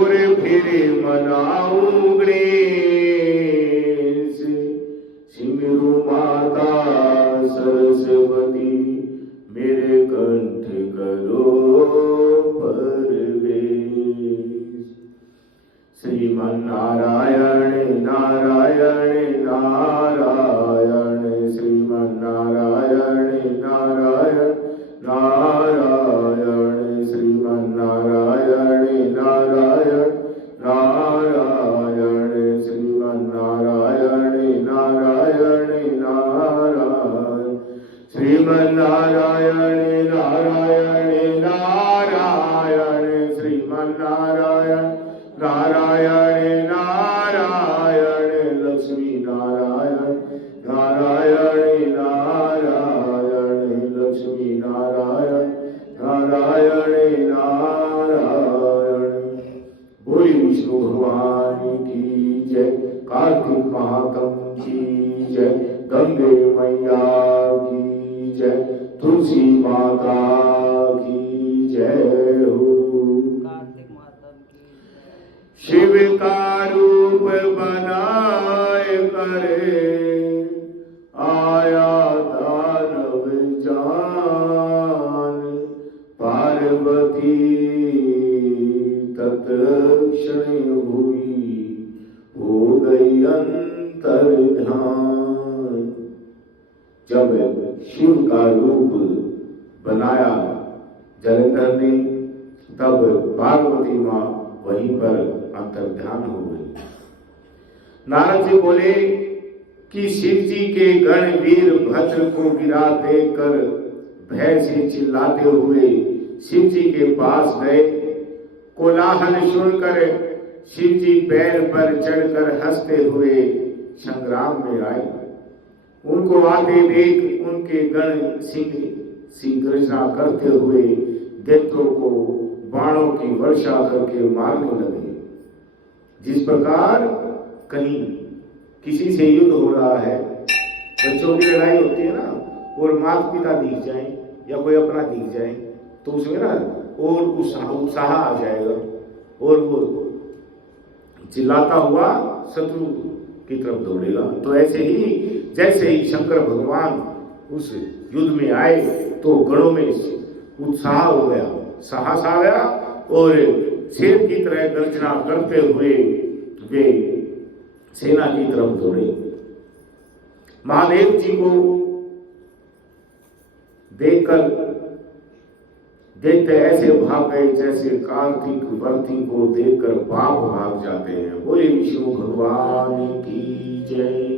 और फिर मनाऊ गणेश। सिमरू माता सरस्वती मेरे कंठ करो परवेश। श्रीमन नारायण नारायण नारायण, श्रीमन नारायण नारायण नारायण, श्रीमन नारायण नारायण नारायण, श्रीमन नारायण नारायण नारायण, श्रीमन नारायण नारायण नारायण, श्रीमन नारायण नारायण नारायण, लक्ष्मी नारायण नारायण नारायण, लक्ष्मी नारायण नारायण नारायण। बोली विष्णु भगवान की जय, कार्तिक महात्म की जय, गंगे मैया की जय, तुलसी माता की जय हो। शिव का रूप बनाए करे आया दानव जान, पार्वती तत्क्षण हुई हो गई अंतर्धान। जब शिव का रूप बनाया जलंधर ने, तब पार्वती मां वहीं पर अंतर्ध्यान हो गई। नारद जी बोले कि शिव जी के गण वीर भद्र को गिरा देकर भय से चिल्लाते हुए शिव जी के पास गए। कोलाहल सुनकर शिव जी पैर पर चढ़कर हंसते हुए संग्राम में आए। उनको आते देख उनके गण सिंह गर्जना करते हुए दैत्यों को बाणों की वर्षा करके मारने लगे। जिस प्रकार कहीं किसी से युद्ध हो रहा है, बच्चों की लड़ाई होती है ना, और माता पिता दिख जाए या कोई अपना दिख जाए तो उसमें ना और उत्साह आ जाएगा और वो चिल्लाता हुआ शत्रु की तरफ दौड़ेगा। तो ऐसे ही जैसे ही शंकर भगवान उस युद्ध में आए तो गणों में उत्साह हो गया, साहस आ गया और शेर की तरह गर्जना करते हुए वे सेना की तरफ दौड़े। महादेव जी को देखकर देखते ऐसे भाग गए जैसे कार्तिक वर्ती को देखकर बाप भाग जाते हैं। बोले विष्णु भगवान की जय।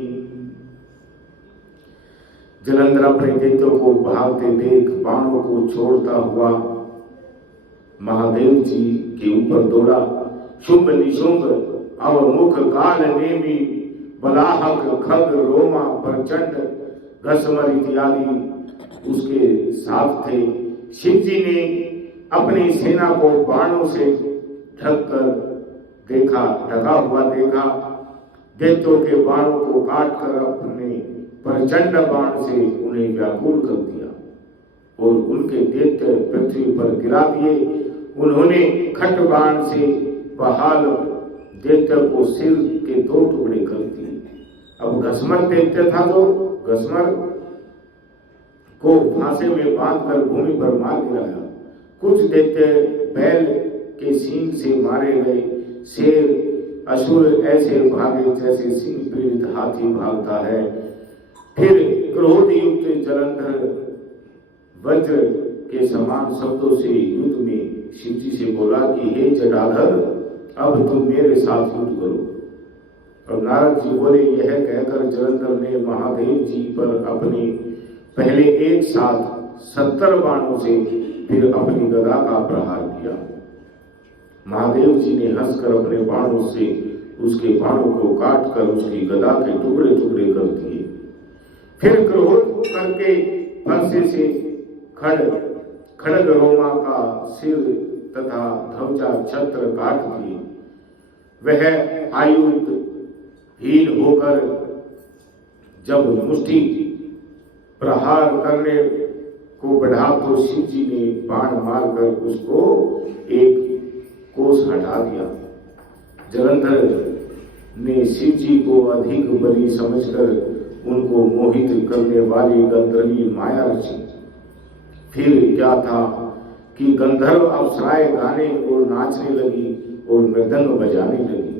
जलंधर अपने दैत्यों को भागते देख बाणों को छोड़ता हुआ महादेव जी के ऊपर दौड़ा। शुंभ निशुंभ अव मुख काल नेमी बलाहक खग रोमा प्रचंड घसमर इत्यादि उसके साथ थे। शिव जी ने अपनी सेना को बाणों से ढका हुआ देखा। दैत्यों के बाणों को काटकर अपने प्रचंड बाण से उन्हें व्याकुल कर दिया और उनके दैत्य पृथ्वी पर गिरा दिए। उन्होंने खट बाण से बहाल दैत्य को सिर के 2 टुकड़े कर दिए। अब घसमर दैत्य था तो घसमर को फांसे में बांधकर भूमि पर मार गिराया। कुछ दैत्य बैल के सींग से मारे गए। शेर असुर ऐसे भागे जैसे सिंह पीड़ित हाथी भागता है। फिर क्रोध युक्त जलंधर वज्र के समान शब्दों से युद्ध में शिव जी से बोला कि हे जटाधर, अब तुम मेरे साथ युद्ध करो। और नारद जी बोले, यह कहकर जलंधर ने महादेव जी पर अपने पहले एक साथ 70 बाणों से फिर अपनी गदा का प्रहार किया। महादेव जी ने हंसकर अपने बाणों से उसके बाणों को काटकर उसकी गदा के टुकड़े टुकड़े कर दिए। फिर क्रोध करके फरसे से खड़ग रोमा का सिर तथा ध्वजा छत्र काट दिए। वह आयुध हीन होकर जब मुष्टि प्रहार करने को बढ़ा तो शिव जी ने बाण मारकर उसको एक कोस हटा दिया जलंधर ने शिव जी को अधिक बली समझकर उनको मोहित करने वाली गंधर्वी माया रची। फिर क्या था कि गंधर्व अप्सराएं गाने और नाचने लगी और मृदंग बजाने लगी।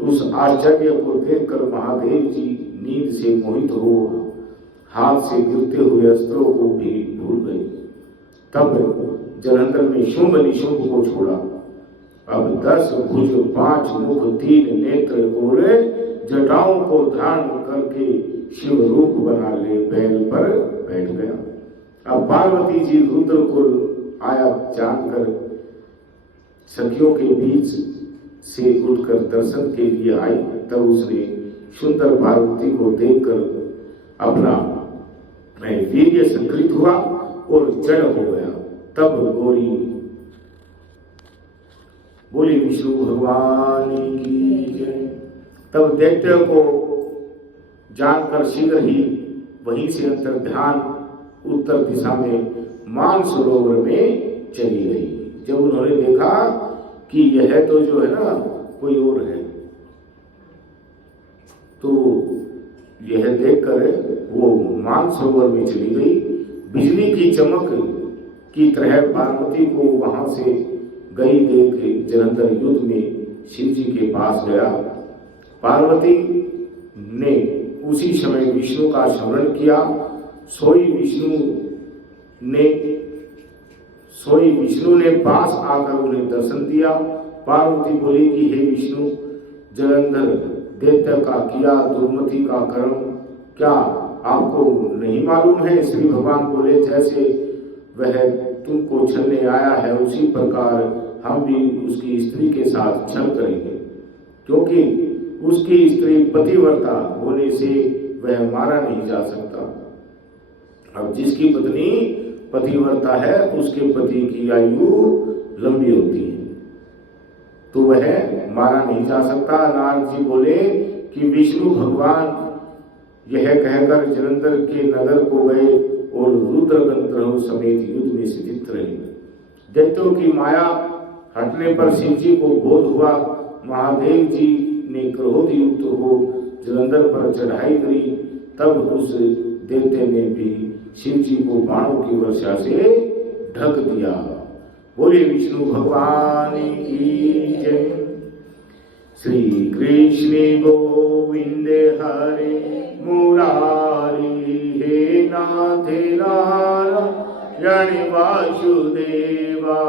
उस आश्चर्य को देखकर महादेव जी नींद से मोहित हो हाथ से गिरते हुए अस्त्रों को भी भूल गए। तब जलंधर ने शुंभ निशुंभ को छोड़ा। अब 10 भुज 5 मुख 3 नेत्र और जटाओं को धारण करके शिव रूप बना ले बैल पर बैठ गया। अब पार्वती जी रुद्रकुल आया जानकर सखियों के बीच से उठकर दर्शन के लिए आई। तब उसने सुंदर पार्वती को देखकर अपना वीर्य संकृत हुआ और जड़ हो गया। तब गौरी बोली विष्णु भगवान की जय। तब दैत्य को जानकर शीघ्र ही वहीं से अंतर ध्यान उत्तर दिशा में मानसरोवर में चली गई। जब उन्होंने देखा कि यह तो जो है ना कोई और है, तो यह देखकर वो मानसरोवर में चली गई। बिजली की चमक की तरह पार्वती को वहां से गई देख जलंधर युद्ध में शिव जी के पास गया। पार्वती ने उसी समय विष्णु का स्मरण किया। सोई विष्णु ने पास आकर उन्हें दर्शन दिया। पार्वती बोली कि हे विष्णु, जलंधर दैत्य का किया दुर्मति का कर्म क्या आपको नहीं मालूम है? श्री भगवान बोले, जैसे वह तुमको छलने आया है उसी प्रकार हम भी उसकी स्त्री के साथ छल करेंगे, क्योंकि उसकी स्त्री पतिव्रता होने से वह मारा नहीं जा सकता। अब जिसकी पत्नी पतिव्रता है उसके पति की आयु लंबी होती है, तो वह मारा नहीं जा सकता। नारद जी बोले कि विष्णु भगवान यह कहकर जलंधर के नगर को गए और रुद्र गंधर्व समेत युद्ध में स्थित रहे। दैत्यों की माया हटने पर शिव जी को बोध हुआ। महादेव जी ने क्रोध युक्त हो जलंधर पर चढ़ाई करी। तब उस दैत्य ने भी शिव जी को बाणों की वर्षा से ढक दिया। बोले विष्णु भगवान की जय। श्री कृष्ण गोविंद हरे मुरारी, हे नाथ नारायण वासुदेवा।